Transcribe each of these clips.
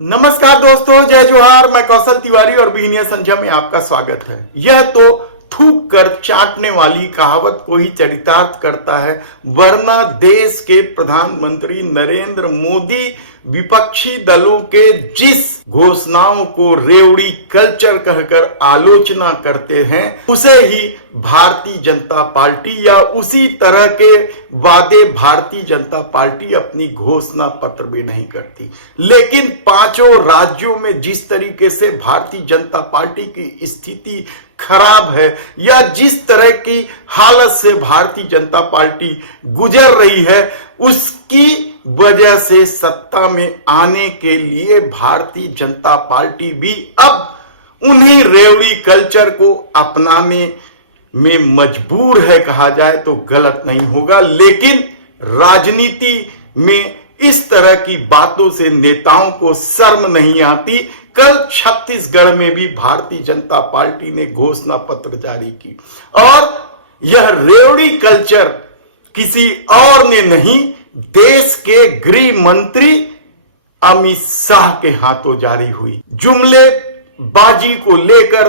नमस्कार दोस्तों, जय जोहार। मैं कौशल तिवारी और बिहनिया संध्या में आपका स्वागत है। यह तो थूक कर चाटने वाली कहावत को ही चरितार्थ करता है, वरना देश के प्रधानमंत्री नरेंद्र मोदी विपक्षी दलों के जिस घोषणाओं को रेवड़ी कल्चर कहकर आलोचना करते हैं, उसे ही भारतीय जनता पार्टी या उसी तरह के वादे भारतीय जनता पार्टी अपनी घोषणा पत्र में नहीं करती। लेकिन पांचों राज्यों में जिस तरीके से भारतीय जनता पार्टी की स्थिति खराब है या जिस तरह की हालत से भारतीय जनता पार्टी गुजर रही है, उसकी वजह से सत्ता में आने के लिए भारतीय जनता पार्टी भी अब उन्हीं रेवड़ी कल्चर को अपनाने में मजबूर है। कहा जाए तो गलत नहीं होगा, लेकिन राजनीति में इस तरह की बातों से नेताओं को शर्म नहीं आती। कल छत्तीसगढ़ में भी भारतीय जनता पार्टी ने घोषणा पत्र जारी की और यह रेवड़ी कल्चर किसी और ने नहीं, देश के गृह मंत्री अमित शाह के हाथों जारी हुई। जुमलेबाजी को लेकर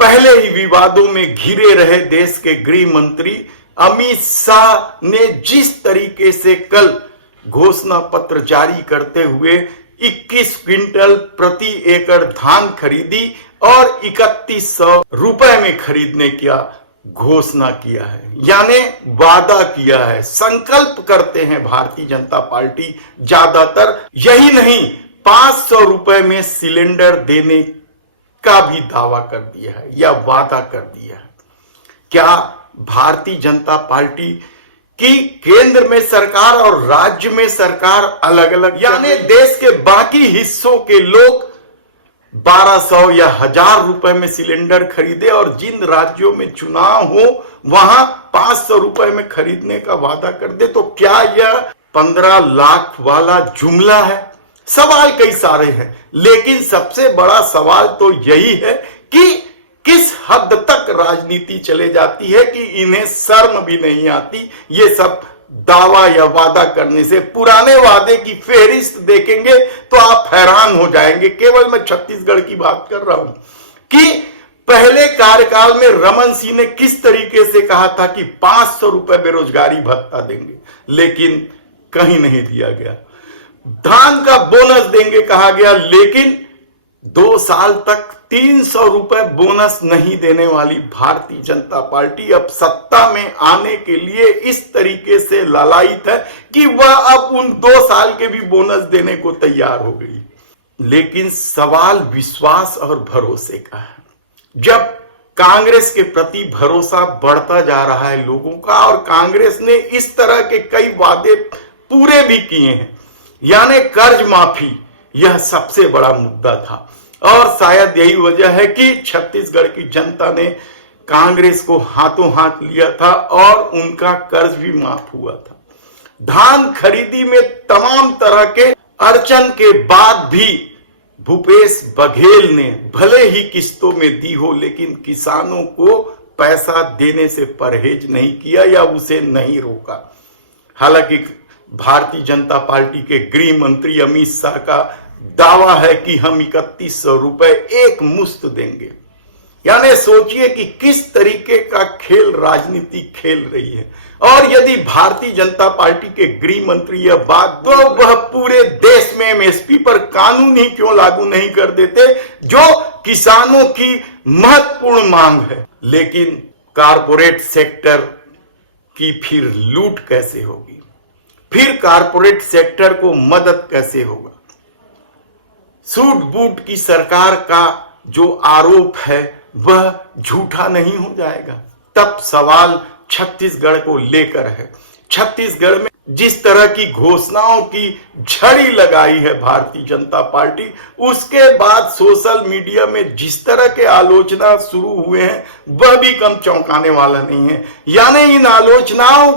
पहले ही विवादों में घिरे रहे देश के गृह मंत्री अमित शाह ने जिस तरीके से कल घोषणा पत्र जारी करते हुए 21 क्विंटल प्रति एकड़ धान खरीदी और 3100 रुपए में खरीदने की घोषणा किया है, यानी वादा किया है, संकल्प करते हैं भारतीय जनता पार्टी। ज्यादातर यही नहीं, 500 रुपए में सिलेंडर देने का भी दावा कर दिया है या वादा कर दिया है। क्या भारतीय जनता पार्टी कि केंद्र में सरकार और राज्य में सरकार अलग अलग, यानी देश के बाकी हिस्सों के लोग 1200 या 1000 रुपए में सिलेंडर खरीदे और जिन राज्यों में चुनाव हो वहां 500 रुपए में खरीदने का वादा कर दे, तो क्या यह 15 लाख वाला जुमला है? सवाल कई सारे हैं, लेकिन सबसे बड़ा सवाल तो यही है कि किस हद तक राजनीति चले जाती है कि इन्हें शर्म भी नहीं आती ये सब दावा या वादा करने से। पुराने वादे की फेहरिस्त देखेंगे तो आप हैरान हो जाएंगे। केवल मैं छत्तीसगढ़ की बात कर रहा हूं कि पहले कार्यकाल में रमन सिंह ने किस तरीके से कहा था कि 500 रुपए बेरोजगारी भत्ता देंगे, लेकिन कहीं नहीं दिया गया। धान का बोनस देंगे कहा गया, लेकिन 2 साल तक 300 रुपए बोनस नहीं देने वाली भारतीय जनता पार्टी अब सत्ता में आने के लिए इस तरीके से लालायित है कि वह अब उन 2 साल के भी बोनस देने को तैयार हो गई। लेकिन सवाल विश्वास और भरोसे का है। जब कांग्रेस के प्रति भरोसा बढ़ता जा रहा है लोगों का और कांग्रेस ने इस तरह के कई वादे पूरे भी किए हैं, यानी कर्ज माफी, यह सबसे बड़ा मुद्दा था और शायद यही वजह है कि छत्तीसगढ़ की जनता ने कांग्रेस को हाथों हाथ लिया था और उनका कर्ज भी माफ हुआ था। धान खरीदी में तमाम तरह के अड़चन के बाद भी भूपेश बघेल ने भले ही किस्तों में दी हो, लेकिन किसानों को पैसा देने से परहेज नहीं किया या उसे नहीं रोका। हालांकि भारतीय जनता पार्टी के गृह मंत्री अमित शाह का दावा है कि हम 3100 रुपए एक मुश्त देंगे। यानी सोचिए कि किस तरीके का खेल राजनीति खेल रही है। और यदि भारतीय जनता पार्टी के गृह मंत्री यह बात, तो वह पूरे देश में एमएसपी पर कानून ही क्यों लागू नहीं कर देते, जो किसानों की महत्वपूर्ण मांग है। लेकिन कारपोरेट सेक्टर की फिर लूट कैसे होगी, फिर कारपोरेट सेक्टर को मदद कैसे होगा? सूट बूट की सरकार का जो आरोप है वह झूठा नहीं हो जाएगा? तब सवाल छत्तीसगढ़ को लेकर है। छत्तीसगढ़ में जिस तरह की घोषणाओं की झड़ी लगाई है भारतीय जनता पार्टी, उसके बाद सोशल मीडिया में जिस तरह के आलोचना शुरू हुए हैं वह भी कम चौंकाने वाला नहीं है। यानी इन आलोचनाओं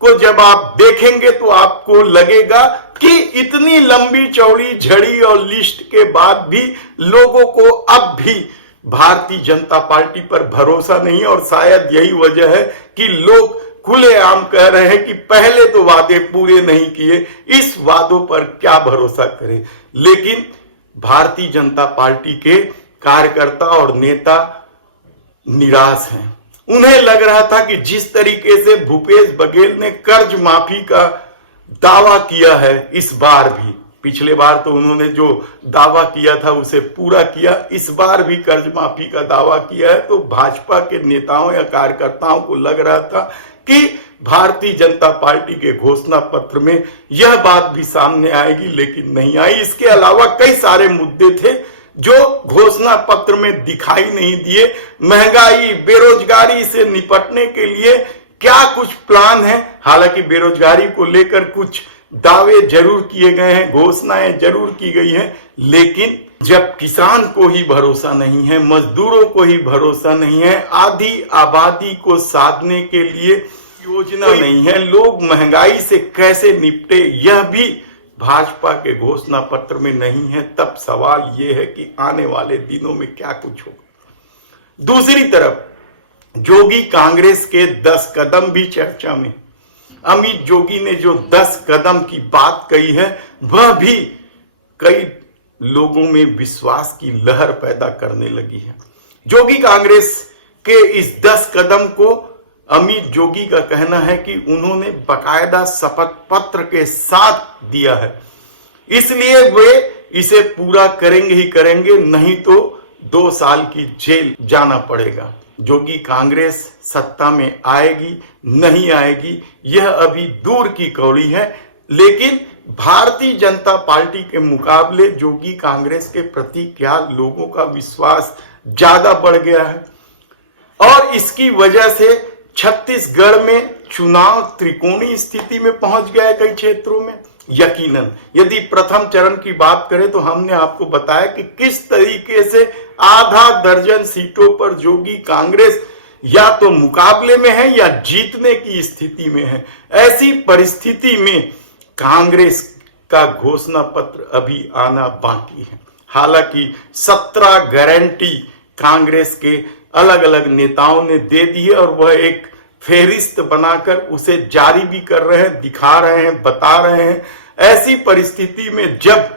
को जब आप देखेंगे तो आपको लगेगा कि इतनी लंबी चौड़ी झड़ी और लिस्ट के बाद भी लोगों को अब भी भारतीय जनता पार्टी पर भरोसा नहीं, और शायद यही वजह है कि लोग खुलेआम कह रहे हैं कि पहले तो वादे पूरे नहीं किए, इस वादों पर क्या भरोसा करें। लेकिन भारतीय जनता पार्टी के कार्यकर्ता और नेता निराश हैं। उन्हें लग रहा था कि जिस तरीके से भूपेश बघेल ने कर्ज माफी का दावा किया है, इस बार भी, पिछले बार तो उन्होंने जो दावा किया था उसे पूरा किया, इस बार भी कर्ज माफी का दावा किया है, तो भाजपा के नेताओं या कार्यकर्ताओं को लग रहा था कि भारतीय जनता पार्टी के घोषणा पत्र में यह बात भी सामने आएगी, लेकिन नहीं आई। इसके अलावा कई सारे मुद्दे थे जो घोषणा पत्र में दिखाई नहीं दिए। महंगाई, बेरोजगारी से निपटने के लिए क्या कुछ प्लान है? हालांकि बेरोजगारी को लेकर कुछ दावे जरूर किए गए हैं, घोषणाएं जरूर की गई हैं, लेकिन जब किसान को ही भरोसा नहीं है, मजदूरों को ही भरोसा नहीं है, आधी आबादी को साधने के लिए योजना नहीं है, लोग महंगाई से कैसे निपटे यह भी भाजपा के घोषणा पत्र में नहीं है, तब सवाल यह है कि आने वाले दिनों में क्या कुछ होगा। दूसरी तरफ जोगी कांग्रेस के 10 कदम भी चर्चा में। अमित जोगी ने जो 10 कदम की बात कही है वह भी कई लोगों में विश्वास की लहर पैदा करने लगी है। जोगी कांग्रेस के इस 10 कदम को अमित जोगी का कहना है कि उन्होंने बकायदा शपथ पत्र के साथ दिया है, इसलिए वे इसे पूरा करेंगे ही करेंगे, नहीं तो 2 साल की जेल जाना पड़ेगा। जोगी कांग्रेस सत्ता में आएगी नहीं आएगी यह अभी दूर की कौड़ी है, लेकिन भारतीय जनता पार्टी के मुकाबले जोगी कांग्रेस के प्रति क्या लोगों का विश्वास ज्यादा बढ़ गया है, और इसकी वजह से छत्तीसगढ़ में चुनाव त्रिकोणीय स्थिति में पहुंच गया है कई क्षेत्रों में। यकीनन यदि प्रथम चरण की बात करें तो हमने आपको बताया कि किस तरीके से आधा दर्जन सीटों पर जोगी कांग्रेस या तो मुकाबले में है या जीतने की स्थिति में है। ऐसी परिस्थिति में कांग्रेस का घोषणा पत्र अभी आना बाकी है। हालांकि 17 गारंटी कांग्रेस के अलग अलग नेताओं ने दे दी है और वह एक फेहरिस्त बनाकर उसे जारी भी कर रहे हैं, दिखा रहे हैं, बता रहे हैं। ऐसी परिस्थिति में जब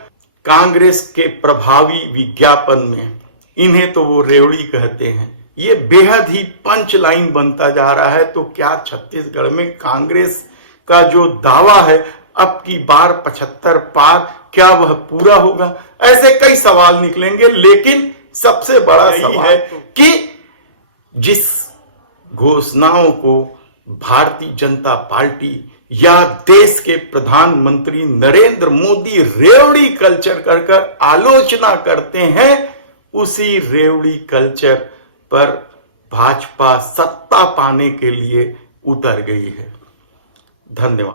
कांग्रेस के प्रभावी विज्ञापन में, इन्हें तो वो रेवड़ी कहते हैं, ये बेहद ही पंच लाइन बनता जा रहा है, तो क्या छत्तीसगढ़ में कांग्रेस का जो दावा है अब की बार 75 पार, क्या वह पूरा होगा? ऐसे कई सवाल निकलेंगे, लेकिन सबसे बड़ा सवाल है कि जिस घोषणाओं को भारतीय जनता पार्टी या देश के प्रधानमंत्री नरेंद्र मोदी रेवड़ी कल्चर कर आलोचना करते हैं, उसी रेवड़ी कल्चर पर भाजपा सत्ता पाने के लिए उतर गई है। धन्यवाद।